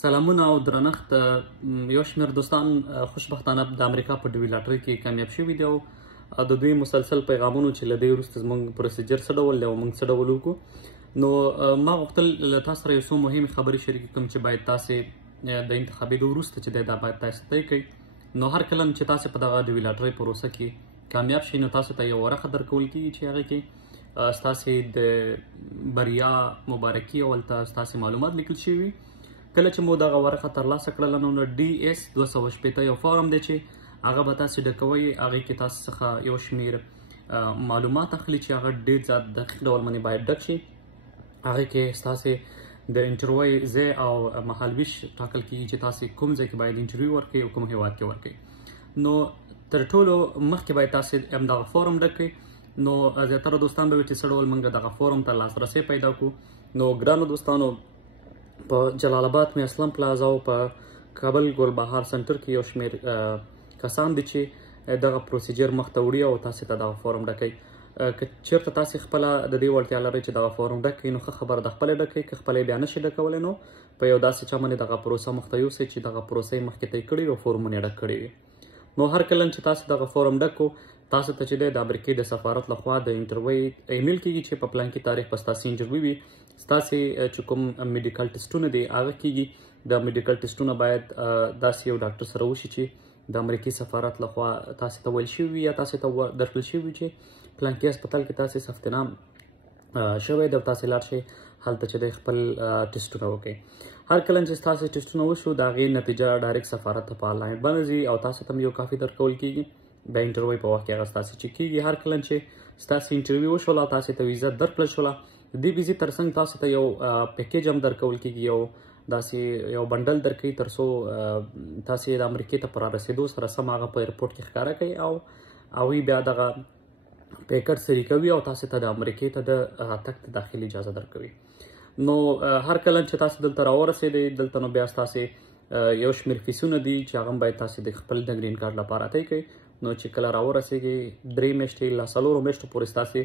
سلامونه او درنښت. یو شمېر دوستان خوشبختانه د امریکا په ډوي لاټرۍ کې کامیاب شوي دي او د دوی مسلسل پیغامونو چې له دې وروسته زموږ پروسیجر څه ډول دی او موږ څه ډول وکړو، نو ما غوښتل له تاسو سره یو څو مهمې خبرې شریکې کړم چې باید تاسې د انتخابېدو وروسته چې دی دا باید تاسې طی کړئ. نو هر کله چې تاسې په دغه ډوي لاټرۍ پروسه کې کامیاب شئ، نو تاسو ته یو ورقه درکول کېږي چې هغې کې ستاسې د بریا مبارکي او هلته ستاسې معلومات لیکل شوي وي. کله چې مو دغه ورقه ترلاسه کړله نو DS 260 یو فارم دی چې هغه به تاسې ډکوئ. هغې کې تاسو څخه یو شمېر معلومات اخلي چې هغه ډېر زیات دقیق ډول باندې باید ډک شي. هغې کې ستاسې د انټرویو ځای او مهالویش ټاکل کېږي چې تاسې کوم ځای کې باید انټرویو ورکړئ او کوم هېواد کې ورکړئ. نو تر ټولو مخکې باید تاسې همدغه فارم ډک کړئ. نو زیاتره دوستان به وي چې څه ډول موږ دغه فارم ته لاسرسی پیدا کړو. نو ګرانو دوستانو، په جلال آباد مې اسلم پلازا او په کابل ګلبهار سنټر کې یو شمېر کسان دي چې دغه پروسیجر مخته وړي او تاسې ته دغه فارم ډکوي. که چېرته تاسې خپله د دې وړتیا لرئ چې دغه فارم ډک کړئ، نو ښه خبره ده، خپله ډک کړئ. که خپله یې بیا نشئ ډکولی، نو په یو داسې چا باندې دغه پروسه مخته یوسئ چې دغه پروسه یې مخکې طی کړې وي او فورمونه یې ډک کړي وي. نو هر کله چې تاسې دغه فارم ډک کړو، تاسو ته چې دی د امریکې د سفارت لخوا د انټرویو ایمیل کېږي چې په پلانکي تاریخ به ستاسې انټرویو وي. ستاسې چې کوم میډیکل ټسټونه دي هغه کېږي. د میډیکل ټسټونه باید داسې یو ډاکټر سره وشي چې د امریکې سفارت لخوا تاسې ته ویل شوي وي یا تاسې ته درکړل شوي وي چې پلانکي هسپتال کې تاسې ثبت نام شوی دی او تاسې لاړ شئ هلته چې دی خپل ټسټونه وکړئ. هر کله چې ستاسې ټسټونه وشو، د هغې نتیجه ډایرکټ سفارت ته په آنلاین باندې ځي او تاسو ته هم یو کاپي درکول کېږي. بیا انټرویو په وخت کې هغه ستاسې چک کېږي. هر کله چې ستاسې انټرویو وشوله، تاسې ته ویزه درکړل شوله، د دې ویزې تر څنګ تاسو ته یو پیکیج هم درکول کېږي، یو داسې یو بنډل درکوي تر څو تاسې د امریکې ته په رارسېدو سره سم هغه په ایرپورټ کې ښکاره کوي او هغوی بیا دغه پیکټ سري کوي او تاسې ته د امریکې ته د تګ د داخلي اجازه درکوي. نو هر کله چې تاسې دلته راورسېدئ، دلته نو بیا ستاسې یو شمېر فیسونه دي چې هغه هم باید تاسې د خپل د ګرین کارډ لپاره طی کړئ. نو چې کله راورسېږئ 3 میاشتې لا 4 میاشتو پورې ستاسې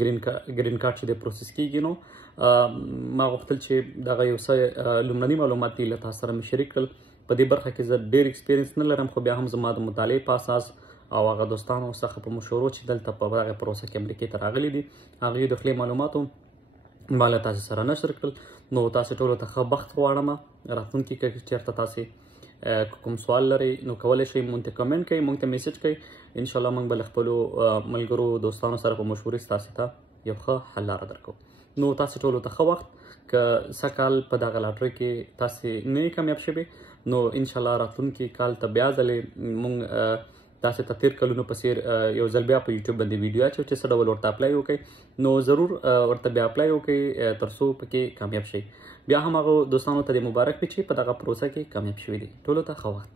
ګرین کارډ چې دی پروسس کېږي. نو ما غوښتل چې دغه یو څه لومړني معلومات دي له تاسو سره مې شریک کړل. په دې برخه کې زه ډېر ایکسپیرینس نه لرم، خو بیا هم زما د مطالعې په اساس او هغه دوستانو څخه په مشورو چې دلته په دغه پروسه کې امریکې ته راغلي دي، هغې د خولې معلوماتو ما له تاسې سره نشر کړل. نو تاسې ټولو ته ښه بخت غواړم. راتلونکي کې چېرته تاسې کوم سوال لرئ نو کولی شئ مونږ ته کمنټ کړئ، مونږ ته میسج کړئ. انشاءالله موږ به له خپلو ملګرو دوستانو سره په مشورې ستاسې ته یو ښه حل لاره درکوو. نو تاسې ټولو ته ښه وخت. که سږ په دغه لاټرۍ کې تاسې نه یې کامیاب شوي، نو انشاءالله راتلونکي کال ته بیا ځلې موږ تاسې ته تېر کلونو په څېر یو ځل بیا په یوټیوب باندې ویډیو اچو چې څه ډول ورته اپلای وکړئ. نو ضرور ورته بیا اپلای وکړئ تر څو پکې کامیاب شئ. بیا هم هغو دوستانو ته د مبارک وي چې په دغه پروسه کې کامیاب شوي دي. ټولو ته ښه وخت.